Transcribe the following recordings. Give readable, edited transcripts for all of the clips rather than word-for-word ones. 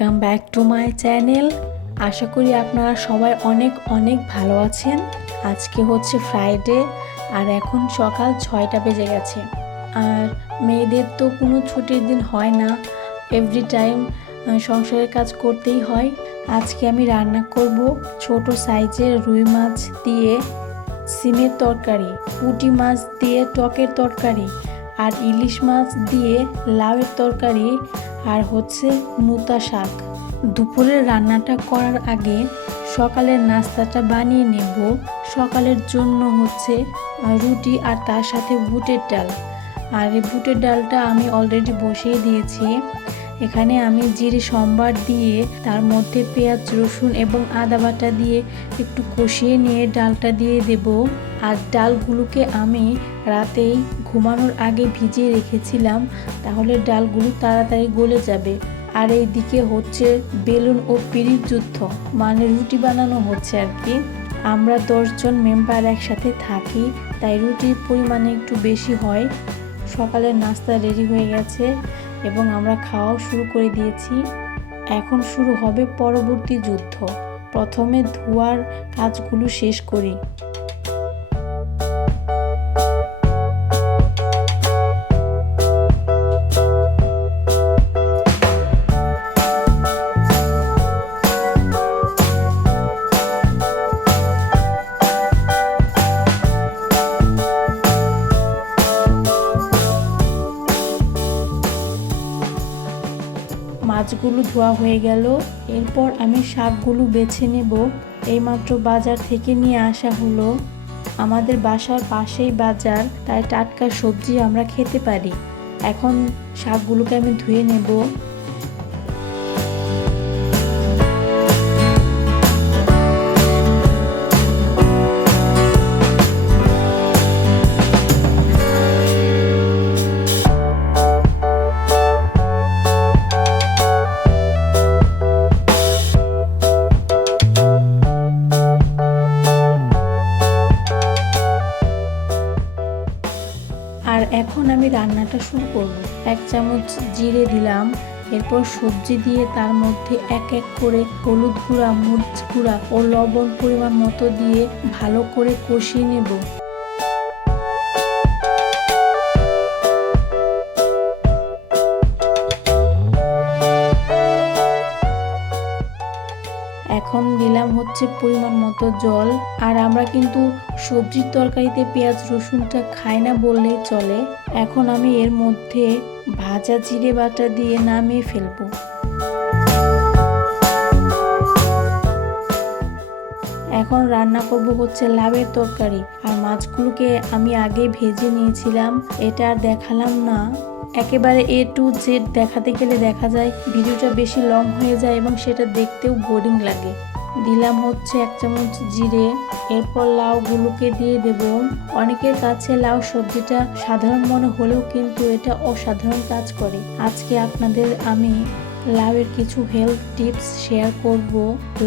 Welcome back to my channel. আশা করি আপনারা সবাই অনেক অনেক ভালো আছেন। আজকে হচ্ছে ফ্রাইডে আর এখন সকাল 6টা বেজে গেছে। আর মেয়েদের তো কোনো ছুটির দিন হয় না, এভরি টাইম সংসারের কাজ করতেই হয়। আজকে আমি রান্না করব ছোট সাইজের রুই মাছ দিয়ে সিমের তরকারি, পুঁটি মাছ দিয়ে টকের তরকারি, আর ইলিশ মাছ দিয়ে লাউয়ের তরকারি, আর হচ্ছে নুতা শাক। দুপুরের রান্নাটা করার আগে সকালের নাস্তাটা বানিয়ে নেব। সকালের জন্য হচ্ছে রুটি আর তার সাথে বুটের ডাল। আর এই বুটের ডালটা আমি অলরেডি বসিয়ে দিয়েছি। এখানে আমি জিরে সম্বার দিয়ে তার মধ্যে পেঁয়াজ রসুন এবং আদা বাটা দিয়ে একটু কষিয়ে নিয়ে ডালটা দিয়ে দেব। আর ডালগুলোকে আমি রাতেই ঘুমানোর আগে ভিজিয়ে রেখেছিলাম, তাহলে ডালগুলো তাড়াতাড়ি গলে যাবে। আর এই দিকে হচ্ছে বেলুন ও পিঁড়ির যুদ্ধ, মানে রুটি বানানো হচ্ছে আর কি। আমরা 10 জন মেম্বার একসাথে থাকি, তাই রুটির পরিমাণে একটু বেশি হয়। সকালের নাস্তা রেডি হয়ে গেছে এবং আমরা খাওয়াও শুরু করে দিয়েছি। এখন শুরু হবে পরবর্তী যুদ্ধ। প্রথমে ধোয়ার কাজগুলো শেষ করি। মাছগুলো ধোয়া হয়ে গেল, এরপর আমি শাকগুলো বেছে নেব। এইমাত্র বাজার থেকে নিয়ে আসা হলো। আমাদের বাসার পাশেই বাজার, তাই টাটকা সবজি আমরা খেতে পারি। এখন শাকগুলোকে আমি ধুয়ে নেব। আর এখন আমি রান্নাটা শুরু করব। 1 চামচ জিরে দিলাম, এরপর সবজি দিয়ে তার মধ্যে এক এক করে হলুদ গুঁড়া, মরিচ গুঁড়া ও লবণ পরিমাণ মতো দিয়ে ভালো করে কষিয়ে নেব। এখন দিলাম হচ্ছে পরিমাণ মতো জল। আর আমরা কিন্তু সবজির তরকারিতে পেঁয়াজ রসুনটা খাই না বললেই চলে। এখন আমি এর মধ্যে ভাজা জিরে বাটা দিয়ে নামিয়ে ফেলবো। এখন রান্না করব হচ্ছে লাউয়ের তরকারি। আর মাছগুলোকে আমি আগে ভেজে নিয়েছিলাম, এটা আর দেখালাম না। একেবারে A to Z দেখাতে গেলে দেখা যায় ভিডিওটা বেশি লং হয়ে যায় এবং সেটা দেখতেও বোরিং লাগে। দিলাম হচ্ছে 1 চামচ জিরে, এরপর লাউগুলোকে দিয়ে দেব। অনেকের কাছে লাউ সবজিটা সাধারণ মনে হলেও কিন্তু এটা অসাধারণ কাজ করে। আজকে আপনাদের আমি লাউয়ের কিছু হেলথ টিপস শেয়ার করব।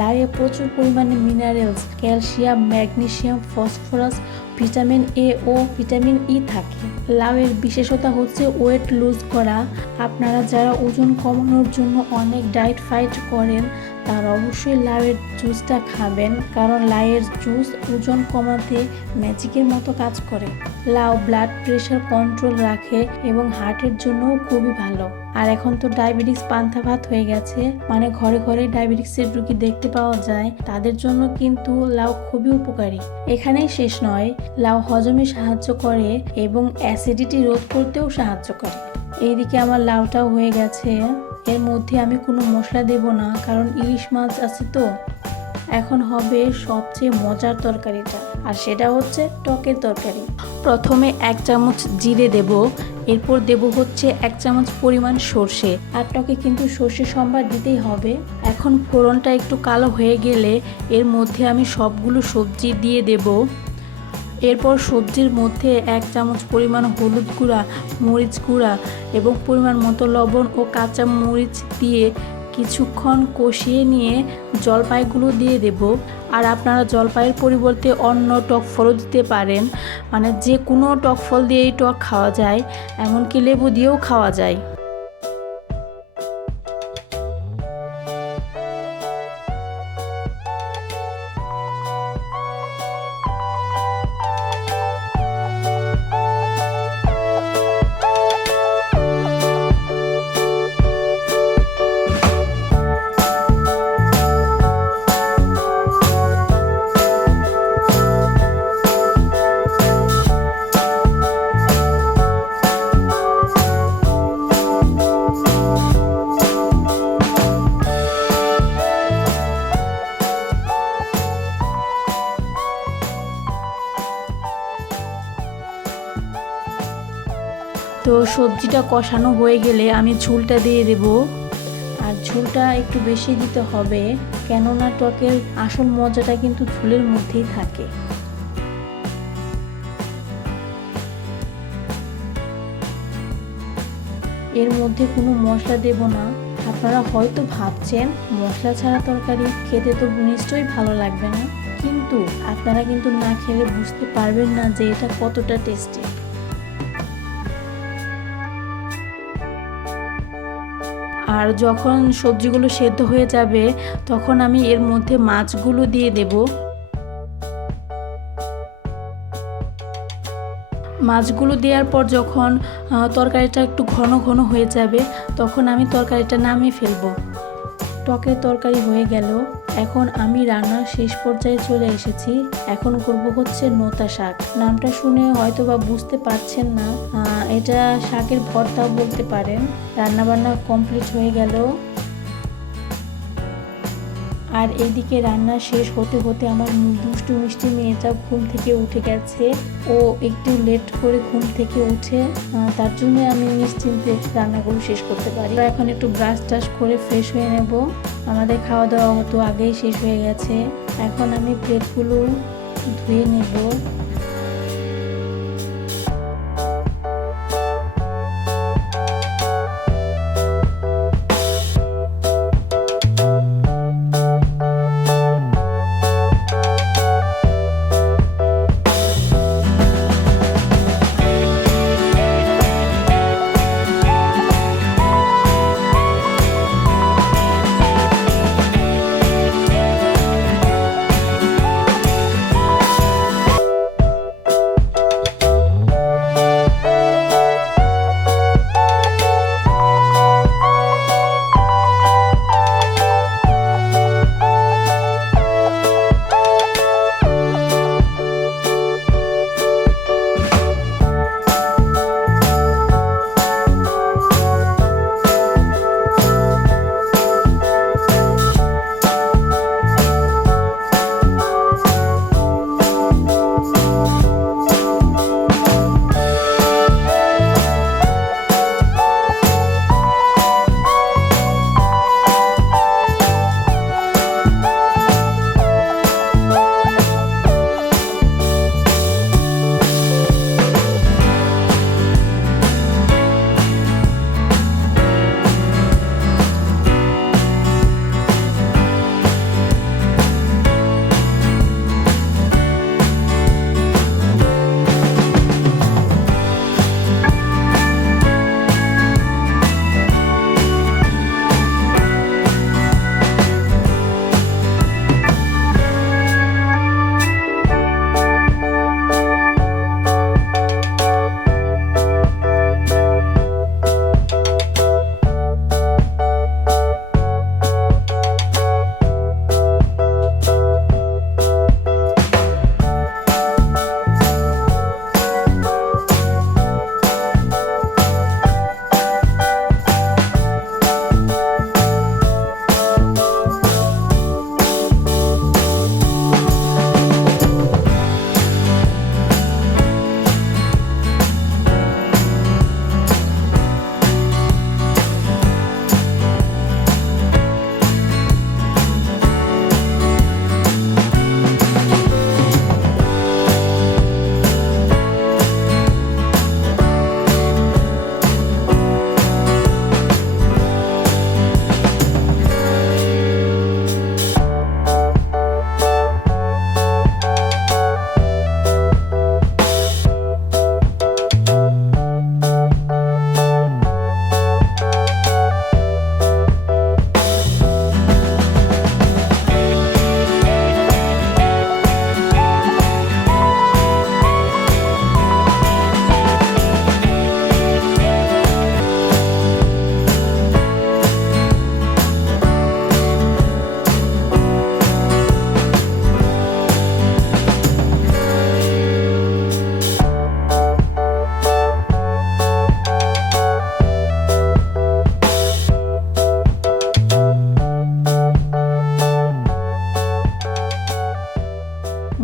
লাউয়ে প্রচুর পরিমাণে minerals, calcium, magnesium, phosphorus, vitamin A ও ভিটামিন E থাকে। লাউয়ের বিশেষতা হচ্ছে ওয়েট লুজ করা। আপনারা যারা ওজন কমানোর জন্য অনেক ডায়েট ফাইট করেন, তারা অবশ্যই লাউয়ের জুসটা খাবেন, কারণ লাউয়ের জুস ওজন কমাতে ম্যাজিকের মতো কাজ করে। লাউ ব্লাড প্রেশার কন্ট্রোল রাখে এবং হার্টের জন্যও খুবই ভালো। আর এখন তো ডায়াবেটিস পান্তা ভাত হয়ে গেছে, মানে ঘরে ঘরে ডায়াবেটিসের রোগী দেখতে পাওয়া যায়। তাদের জন্য কিন্তু লাউ খুবই উপকারী। এখানেই শেষ নয়, লাউ হজমে সাহায্য করে এবং অ্যাসিডিটি রোধ করতেও সাহায্য করে। এইদিকে আমার লাউটাও হয়ে গেছে। এর মধ্যে আমি কোনো মশলা দেব না, কারণ ইলিশ মাছ আছে তো। এখন হবে সবচেয়ে মজার তরকারিটা, আর সেটা হচ্ছে টকের তরকারি। প্রথমে 1 চামচ জিরে দেব, এরপর দেব হচ্ছে 1 চামচ পরিমাণ সর্ষে। আর টকে কিন্তু সর্ষে সম্বার দিতেই হবে। এখন ফোড়নটা একটু কালো হয়ে গেলে এর মধ্যে আমি সবগুলো সবজি দিয়ে দেব। এরপর সবজির মধ্যে 1 চামচ পরিমাণ হলুদ গুঁড়া, মরিচ গুঁড়া এবং পরিমাণ মতো লবণ ও কাঁচা মরিচ দিয়ে কিছুক্ষণ কষিয়ে নিয়ে জলপাইগুলো দিয়ে দেব। আর আপনারা জলপাইয়ের পরিবর্তে অন্য টক ফলও দিতে পারেন, মানে যে কোনো টক ফল দিয়েই টক খাওয়া যায়, এমনকি লেবু দিয়েও খাওয়া যায়। তো সবজিটা কষানো হয়ে গেলে আমি ঝোলটা দিয়ে দেব। আর ঝোলটা একটু বেশি দিতে হবে, কেননা টকের আসল মজাটা কিন্তু ঝোলের মধ্যেই থাকে। এর মধ্যে কোনো মশলা দেব না। আপনারা হয়তো ভাবছেন মশলা ছাড়া তরকারি খেতে তো নিশ্চয়ই ভালো লাগবে না, কিন্তু আপনারা কিন্তু না খেলে বুঝতে পারবেন না যে এটা কতটা টেস্টি। আর যখন সবজিগুলো সেদ্ধ হয়ে যাবে তখন আমি এর মধ্যে মাছগুলো দিয়ে দেব। মাছগুলো দেওয়ার পর যখন তরকারিটা একটু ঘন ঘন হয়ে যাবে তখন আমি তরকারিটা নামিয়ে ফেলবো। টকের তরকারি হয়ে গেল। এখন আমি রান্নার শেষ পর্যায়ে চলে এসেছি। এখন করব হচ্ছে নোতা শাক। নামটা শুনে হয়তো বা বুঝতে পারছেন না, এটা শাকের ভর্তাও বলতে পারেন। রান্নাবান্না কমপ্লিট হয়ে গেল। আর এইদিকে রান্না শেষ হতে হতে আমার দুষ্টু মিষ্টি মেয়েটা ঘুম থেকে উঠে গেছে। ও একটু লেট করে ঘুম থেকে উঠে, তার জন্য আমি নিশ্চিন্তে রান্নাগুলো শেষ করতে পারি। এখন একটু ব্রাশ টাশ করে ফ্রেশ হয়ে নেব। আমাদের খাওয়া দাওয়া হয়তো আগেই শেষ হয়ে গেছে। এখন আমি প্লেটগুলো ধুয়ে নেব।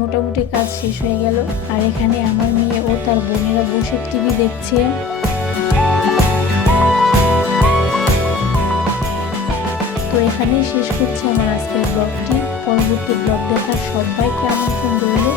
মোটামুটি কাজ শেষ হয়ে গেল। আর এখানে আমার মেয়ে ও তার বোনেরা বসে টিভি দেখছে। এখানেই শেষ করছি আমার আজকের ব্লগটি। পরবর্তী ব্লগ দেখার সবাইকে আমন্ত্রণ রইল।